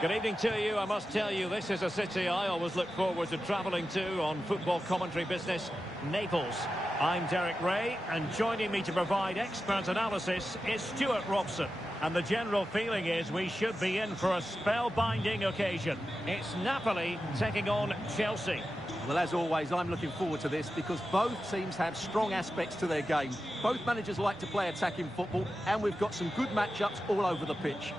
Good evening to you. I must tell you, this is a city I always look forward to travelling to on football commentary business, Naples. I'm Derek Ray, and joining me to provide expert analysis is Stuart Robson. And the general feeling is we should be in for a spellbinding occasion. It's Napoli taking on Chelsea. Well, as always, I'm looking forward to this because both teams have strong aspects to their game. Both managers like to play attacking football, and we've got some good matchups all over the pitch.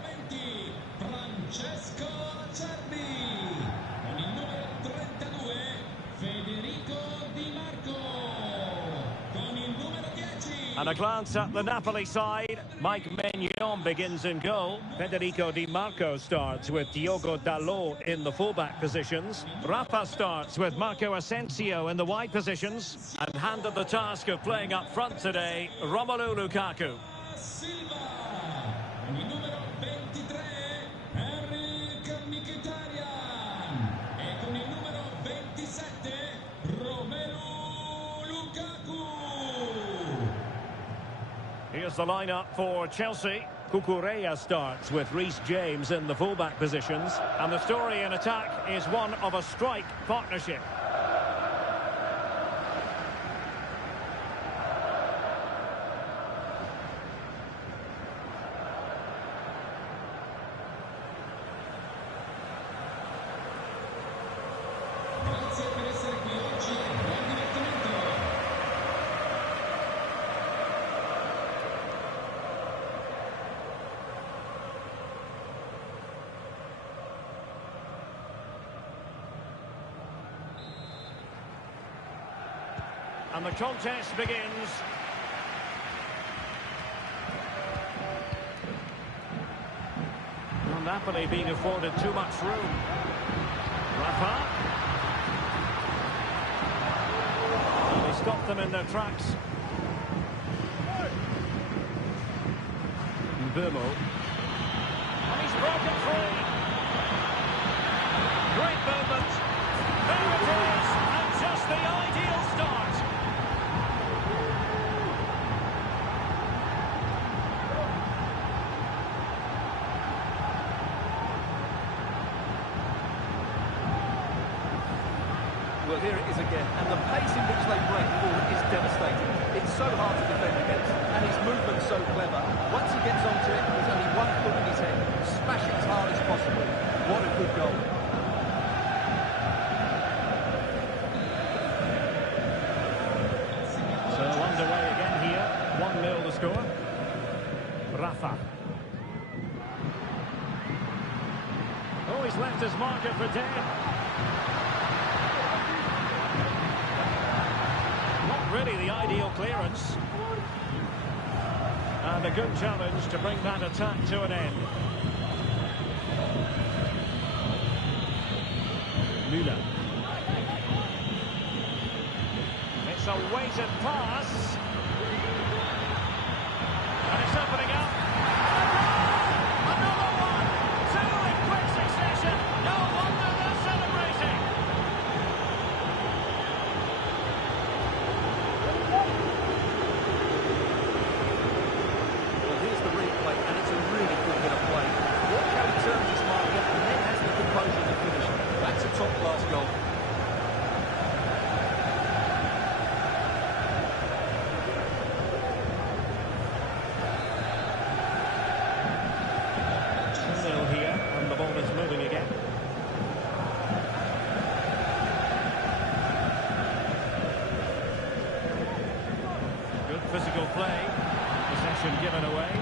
And a glance at the Napoli side. Mike Maignan begins in goal. Federico Di Marco starts with Diogo Dalot in the fullback positions. Rafa starts with Marco Asensio in the wide positions. And handed the task of playing up front today, Romelu Lukaku. Here's the lineup for Chelsea. Cucurella starts with Reece James in the fullback positions. And the story in attack is one of a strike partnership. And the contest begins. Well, Napoli being afforded too much room. Rafa. And they stopped them in their tracks. Mbeumo. And he's broken free. Great movement. There it is. And just the ideal start. Well, here it is again, and the pace in which they break forward is devastating. It's so hard to defend against, and his movement's so clever. Once he gets onto it, there's only one foot in his head. Smash it as hard as possible. What a good goal. So underway again here. 1-0 the score. Rafa. Oh, he's left his marker for dead. Really the ideal clearance. And a good challenge to bring that attack to an end. Müller. It's a weighted pass. And it's opening up. Another one! Two in quick succession. No wonder they're celebrating. Top-class goal. Still here, and the ball is moving again. Good physical play. Possession given away.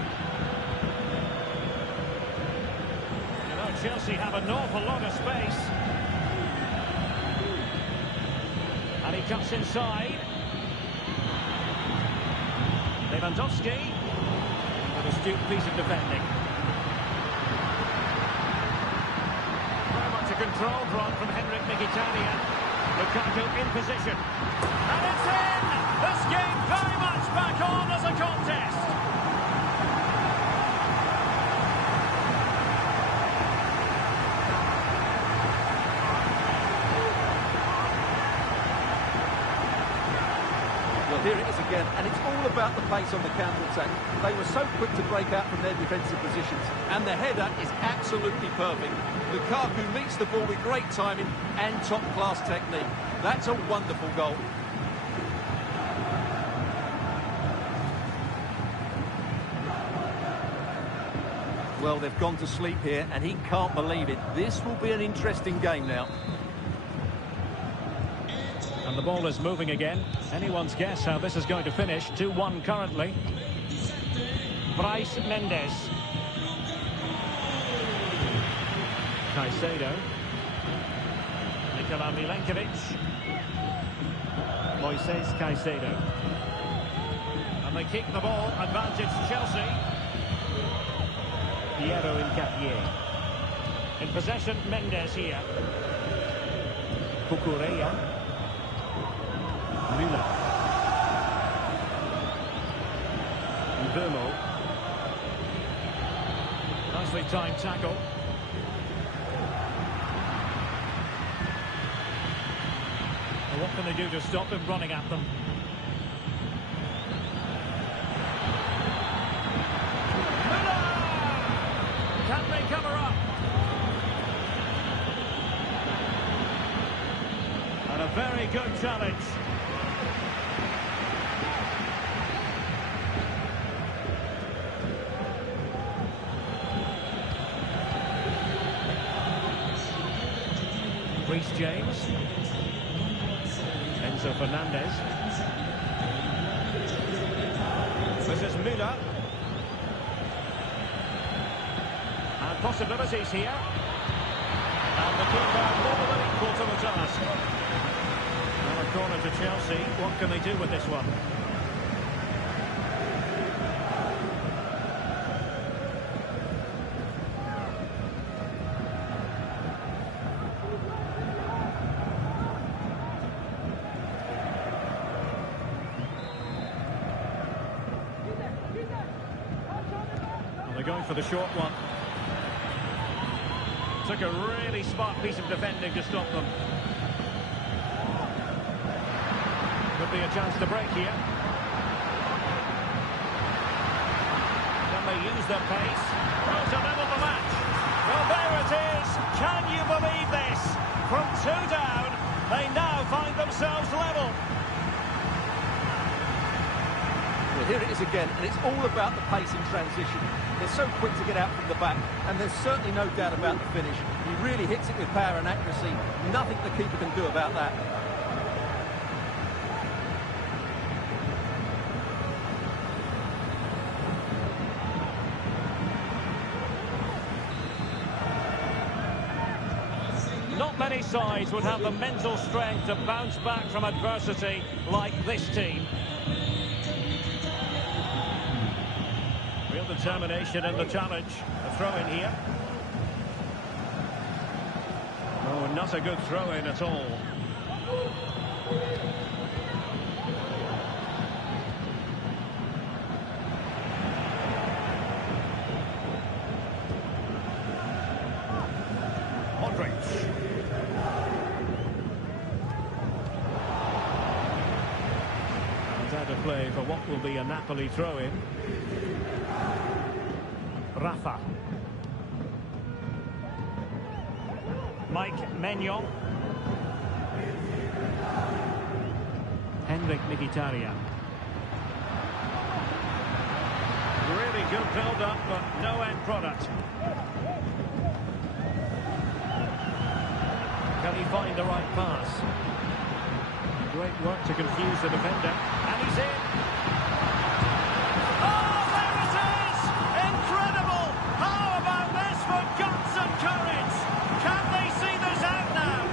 You know, Chelsea have an awful lot of space. And he cuts inside. Lewandowski with a astute piece of defending. Very much a controlled run from Henrik Mkhitaryan. Lukaku in position. And it's in! This game very much back on as a contest. Well, here it is again. again, and it's all about the pace on the counter-attack. They were so quick to break out from their defensive positions, and the header is absolutely perfect. Lukaku meets the ball with great timing and top-class technique. That's a wonderful goal. Well, they've gone to sleep here, and he can't believe it. This will be an interesting game now. And the ball is moving again. Anyone's guess how this is going to finish. 2-1 currently. Bryce Mendes. Caicedo. Nikola Milenkovic. Moises Caicedo. And they kick the ball. Advantage Chelsea. Piero Incapié. In possession, Mendes here. Cucurella. Müller. Mbeumo. Nicely timed tackle. Well, what can they do to stop him running at them? Can they cover up? And a very good challenge. Reece James. Enzo Fernandez. This is Müller. Possibilities here. And the keeper more than equal to the task. Now a corner to Chelsea. What can they do with this one? And they're going for the short one. Took a really smart piece of defending to stop them. Could be a chance to break here. Can they use their pace? Well, to level the match. Well, there it is. Can you believe this? From 2 down, they now find themselves level. Well, here it is again, and it's all about the pace in transition. They're so quick to get out from the back, and there's certainly no doubt about the finish. He really hits it with power and accuracy. Nothing the keeper can do about that. Not many sides would have the mental strength to bounce back from adversity like this team. Real determination in the challenge. A throw-in here. Oh, not a good throw-in at all. Modric. And out of play for what will be a Napoli throw-in. Rafa. Mike Maignan. Henrik Mkhitaryan. Really good build-up, but no end product. Can he find the right pass? Great work to confuse the defender. And he's in. Oh, there it is! Incredible! How about this for guts and courage? Can they see this out now?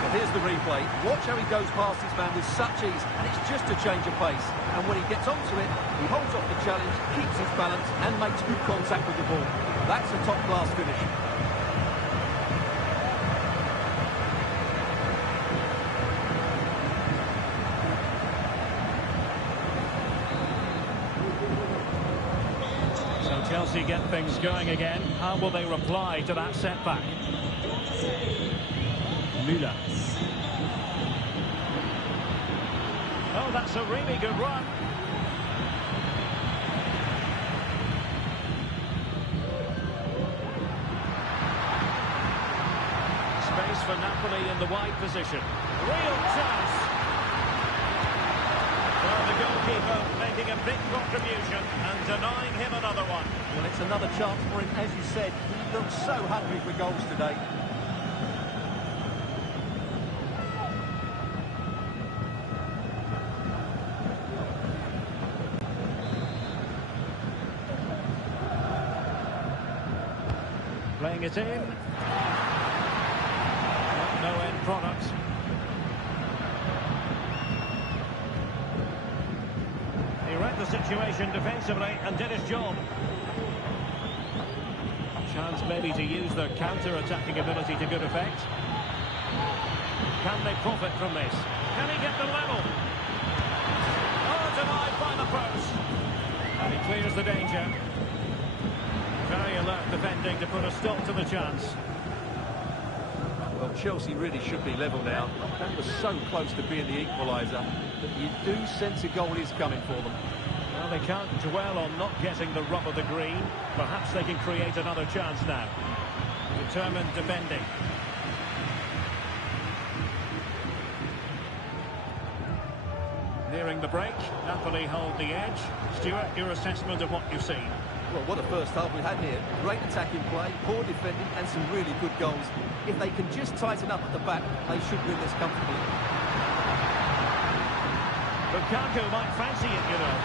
Well, here's the replay. Watch how he goes past his man with such ease, and it's just a change of pace. And when he gets onto it, he holds off the challenge, keeps his balance, and makes good contact with the ball. That's a top-class finish. Chelsea get things going again. How will they reply to that setback? Müller. Oh, that's a really good run. Space for Napoli in the wide position. Real chance. Well, the goalkeeper making a big contribution and denying him another one. Well, it's another chance for him, as you said. He looks so hungry for goals today. Playing it in. No end product. He read the situation defensively and did his job. Chance maybe to use their counter-attacking ability to good effect. Can they profit from this? Can he get the level? Oh, denied by the post. And he clears the danger. Very alert defending to put a stop to the chance. Well, Chelsea really should be level now. That was so close to being the equaliser, but you do sense a goal is coming for them. Well, they can't dwell on not getting the rub of the green. Perhaps they can create another chance now. Determined defending. Nearing the break, Napoli hold the edge. Stuart, your assessment of what you've seen? Well, what a first half we had here. Great attacking play, poor defending, and some really good goals. If they can just tighten up at the back, they should win this comfortably. Lukaku might fancy it, you know.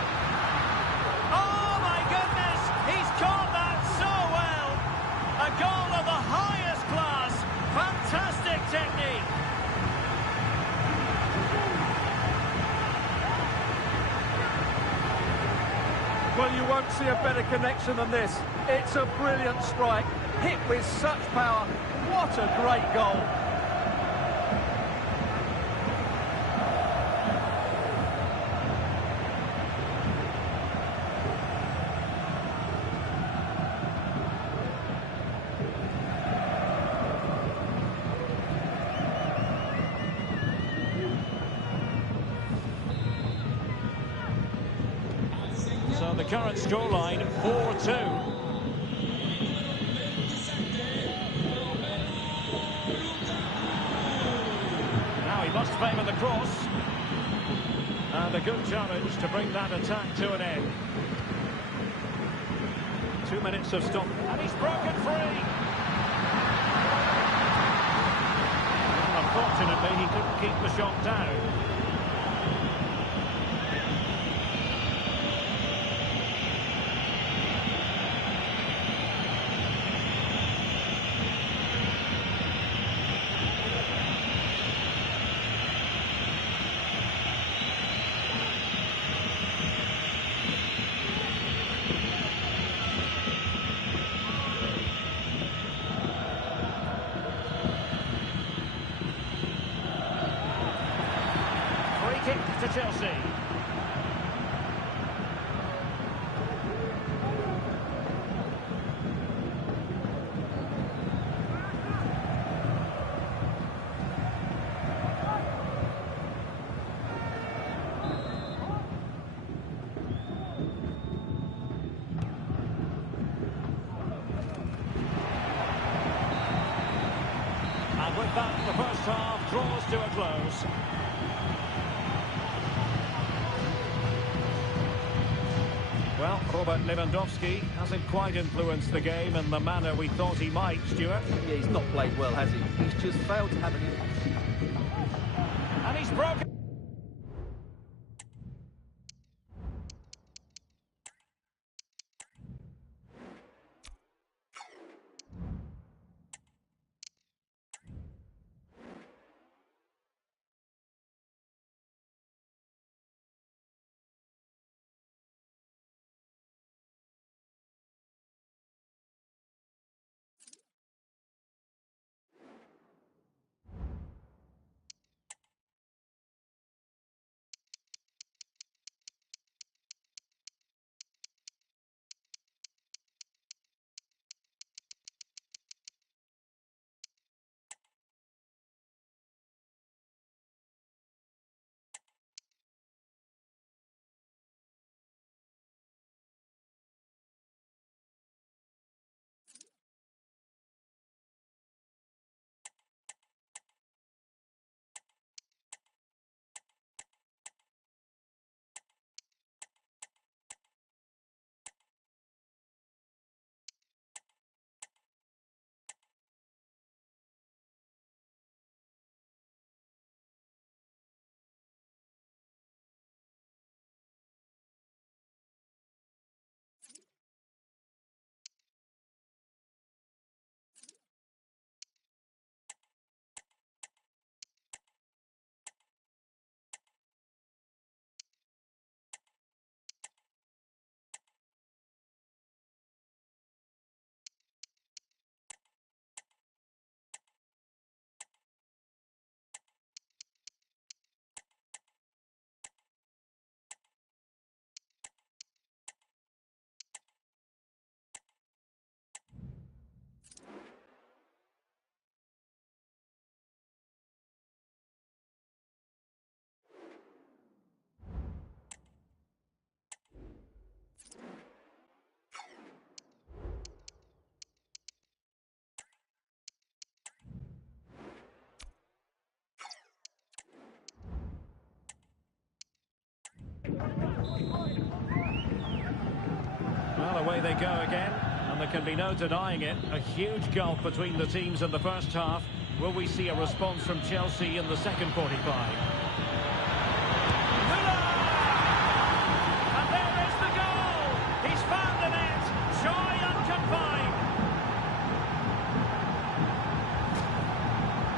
Oh, my goodness! He's caught that so well! A goal of the highest class. Fantastic technique. Well, you won't see a better connection than this. It's a brilliant strike, hit with such power. What a great goal. So the current scoreline, 4-2. Now he must favour the cross. And a good challenge to bring that attack to an end. 2 minutes of stop. And he's broken free. Unfortunately, he couldn't keep the shot down. Kick to Chelsea. And with that, the first half draws to a close. Well, Robert Lewandowski hasn't quite influenced the game in the manner we thought he might, Stuart. Yeah, he's not played well, has he? He's just failed to have an impact. And he's broken. Well, away they go again, and there can be no denying it. A huge gulf between the teams in the first half. Will we see a response from Chelsea in the second 45? And there is the goal! He's found the net! Joy unconfined!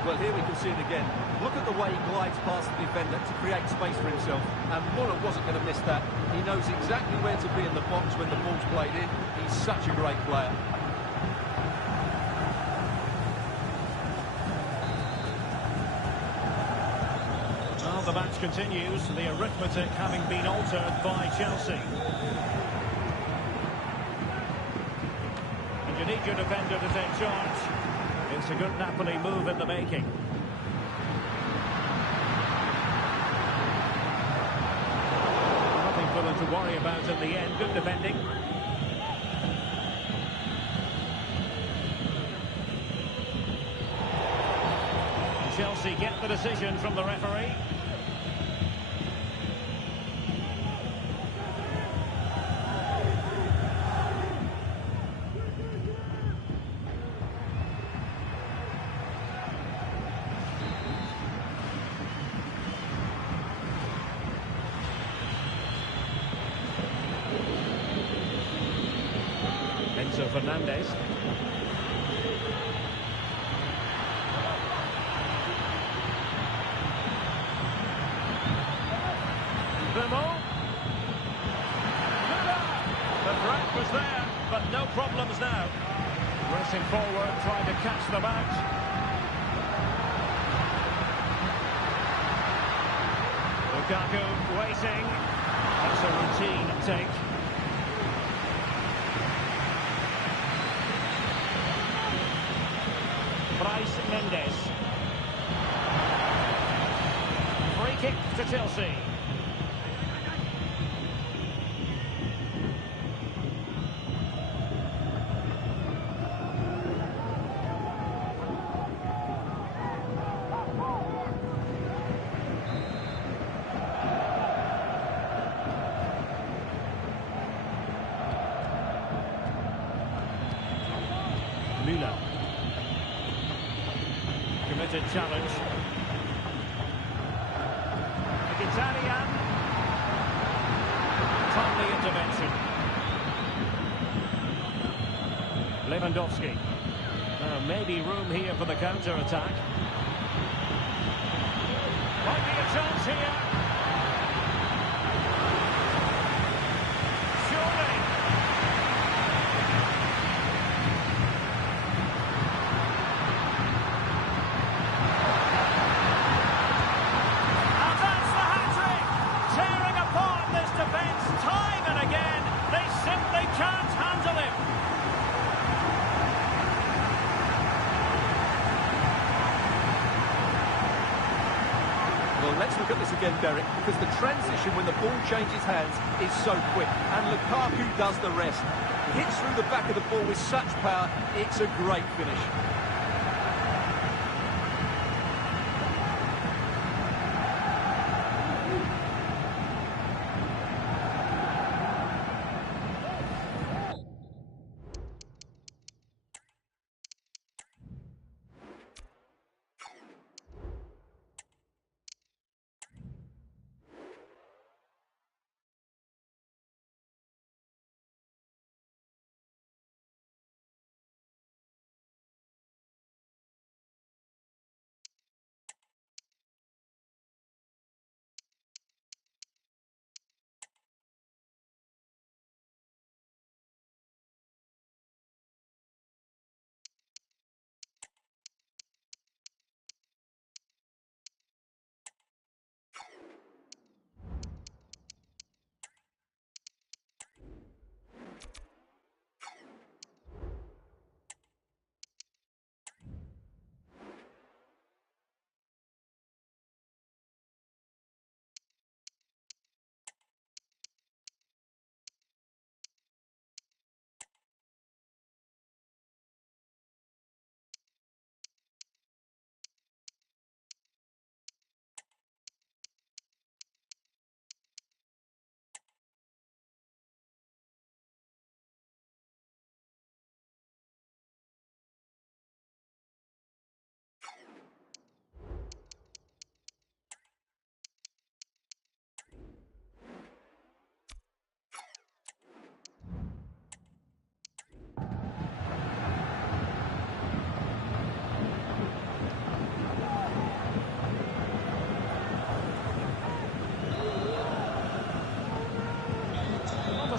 Well, here we can see it again. Look at the way he glides past the defender to create space for himself. And Muller wasn't going to miss that. He knows exactly where to be in the box when the ball's played in. He's such a great player. Well, the match continues, the arithmetic having been altered by Chelsea. And you need your defender to take charge. It's a good Napoli move in the making. Nothing for them to worry about in the end. Good defending. Chelsea get the decision from the referee. Enzo Fernandez. The threat was there, but no problems now. Racing forward, trying to catch them out. Lukaku waiting. That's a routine take. Bryce Mendes. Free kick to Chelsea. Müller. Committed challenge. Italian. Timely intervention. Lewandowski. Maybe room here for the counter-attack. Might be a chance here. Surely. Well, let's look at this again, Derek, because the transition when the ball changes hands is so quick, and Lukaku does the rest. Hits through the back of the ball with such power, it's a great finish.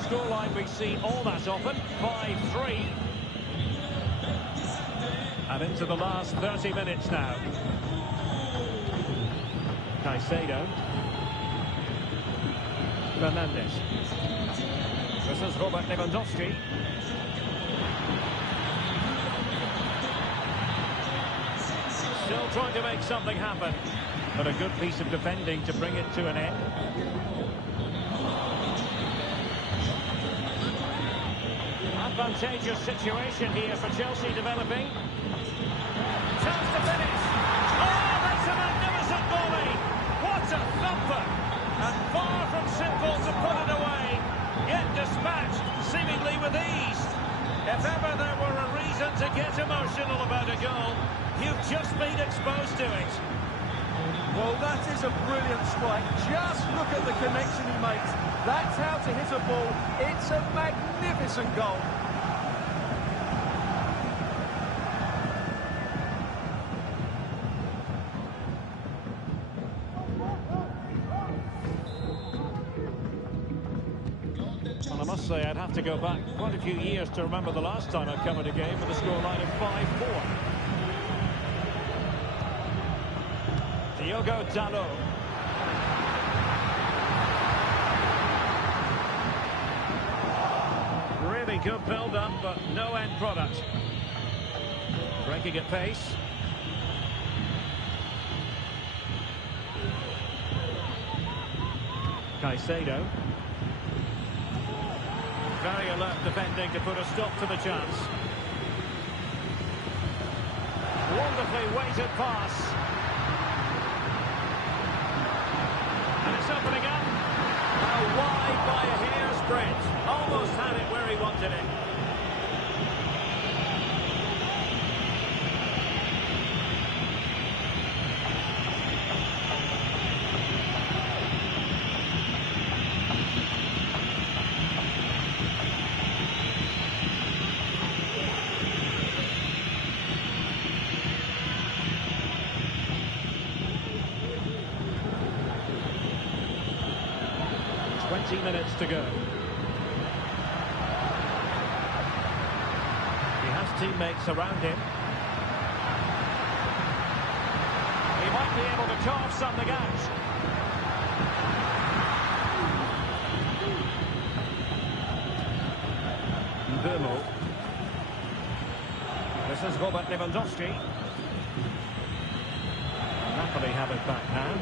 scoreline we see all that often, 5-3. And into the last 30 minutes now. Caicedo. Fernandes. This is Robert Lewandowski. Still trying to make something happen, but a good piece of defending to bring it to an end. Advantageous situation here for Chelsea developing. Chance to finish. Oh, that's a magnificent volley. What a thumper. And far from simple to put it away. Yet dispatched, seemingly with ease. If ever there were a reason to get emotional about a goal, you've just been exposed to it. Well, that is a brilliant strike. Just look at the connection he makes. That's how to hit a ball. It's a magnificent goal. Well, I must say I'd have to go back quite a few years to remember the last time I covered a game with a scoreline of 5-4. Diogo Dalot. Really good build-up, but no end product. Breaking at pace. Caicedo. Very alert defending to put a stop to the chance. Wonderfully weighted pass. And it's opening up. Now wide by a hair's breadth. Almost had it where he wanted it. Minutes to go. He has teammates around him. He might be able to carve something out. Mbeumo. This is Robert Lewandowski. Napoli have it back now.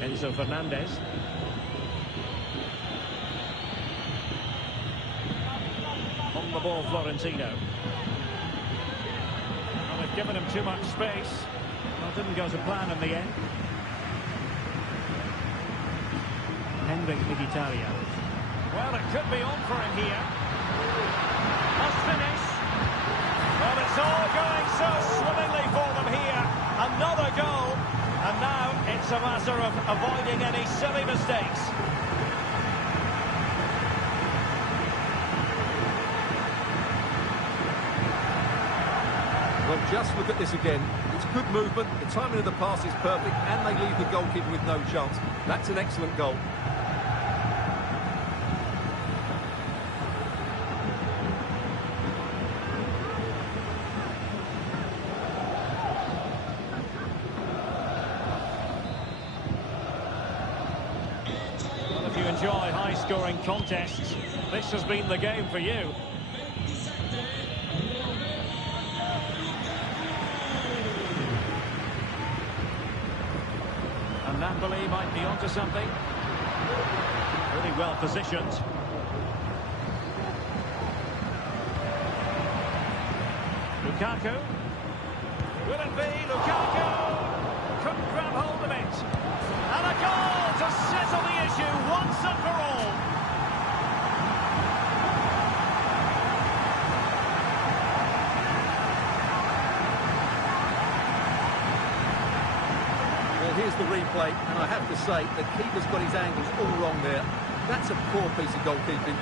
Enzo Fernandez. On the ball, Florentino. Well, they've given him too much space. Well, didn't go to plan in the end. Henrik Mkhitaryan. Well, it could be on for him here. Must finish. Well, it's all going so swimmingly for them here. Another goal. And now it's a matter of avoiding any silly mistakes. Well, just look at this again. It's good movement, the timing of the pass is perfect, and they leave the goalkeeper with no chance. That's an excellent goal. If you enjoy high-scoring contests, this has been the game for you. And Napoli might be onto something. Really well positioned. Lukaku. Will it be Lukaku? Couldn't grab hold of it. And a goal to settle the issue once and for all. Well, here's the replay, and I have to say, the keeper's got his angles all wrong there. That's a poor piece of goalkeeping.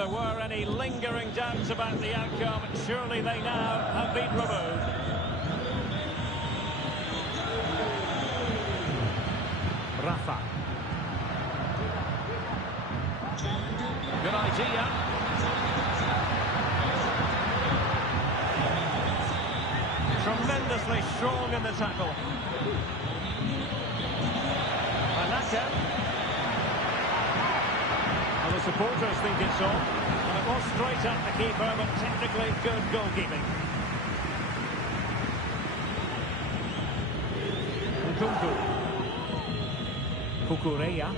there were any lingering doubts about the outcome, surely they now have been removed. Rafa. Good idea. Tremendously strong in the tackle. Akan. And the supporters think it's on. And it was straight at the keeper, but technically good goalkeeping. Nkunku. Kukureya.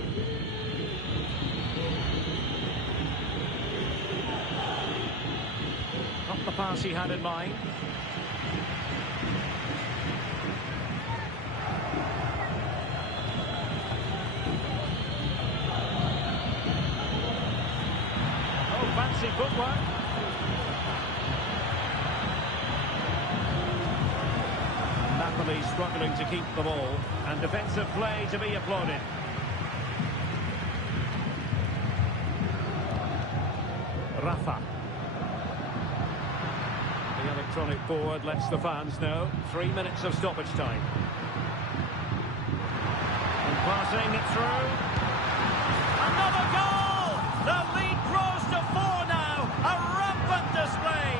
Not the pass he had in mind. Fancy footwork. Napoli struggling to keep the ball, and defensive play to be applauded. Rafa. The electronic board lets the fans know. 3 minutes of stoppage time. And passing it through. Another goal! The lead grows to 4 now. A rampant display.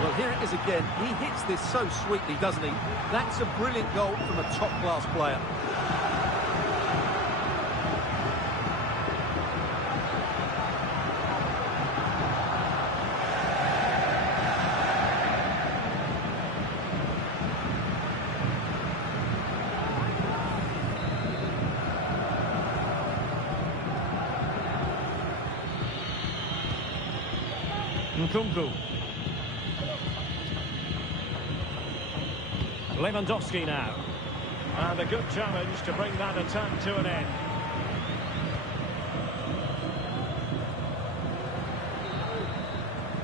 Well, here it is again. He hits this so sweetly, doesn't he? That's a brilliant goal from a top-class player. Nkunku. Lewandowski now. And a good challenge to bring that attack to an end.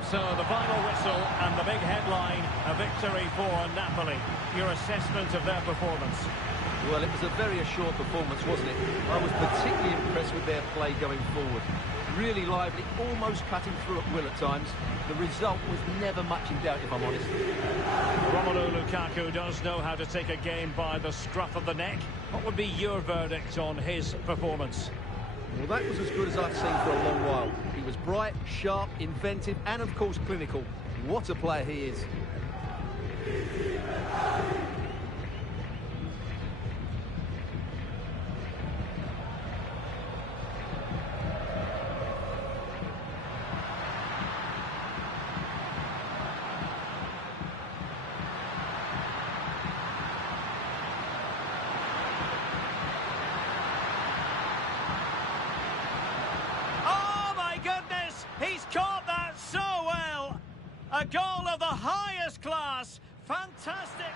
So the final whistle and the big headline, a victory for Napoli. Your assessment of their performance? Well, it was a very assured performance, wasn't it? I was particularly impressed with their play going forward. Really lively, almost cutting through at will at times. The result was never much in doubt, if I'm honest. Romelu Lukaku does know how to take a game by the scruff of the neck. What would be your verdict on his performance? Well, that was as good as I've seen for a long while. He was bright, sharp, inventive, and of course clinical. What a player he is. He's caught that so well. A goal of the highest class. Fantastic.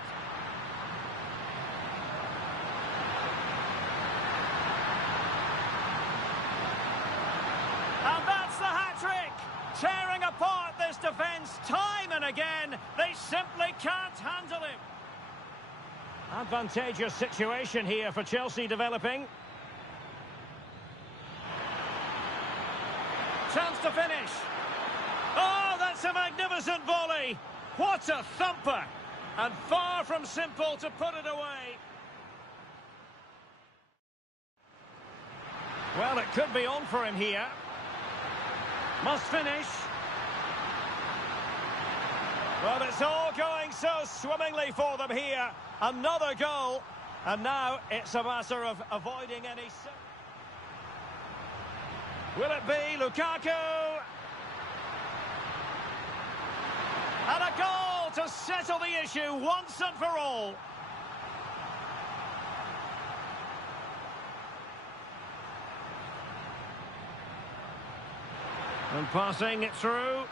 And that's the hat-trick. Tearing apart this defence time and again. They simply can't handle him. Advantageous situation here for Chelsea developing. Chance to finish. Oh, that's a magnificent volley. What a thumper. And far from simple to put it away. Well, it could be on for him here. Must finish. Well, it's all going so swimmingly for them here. Another goal. And now it's a matter of avoiding any... Will it be Lukaku? And a goal to settle the issue once and for all. And passing it through.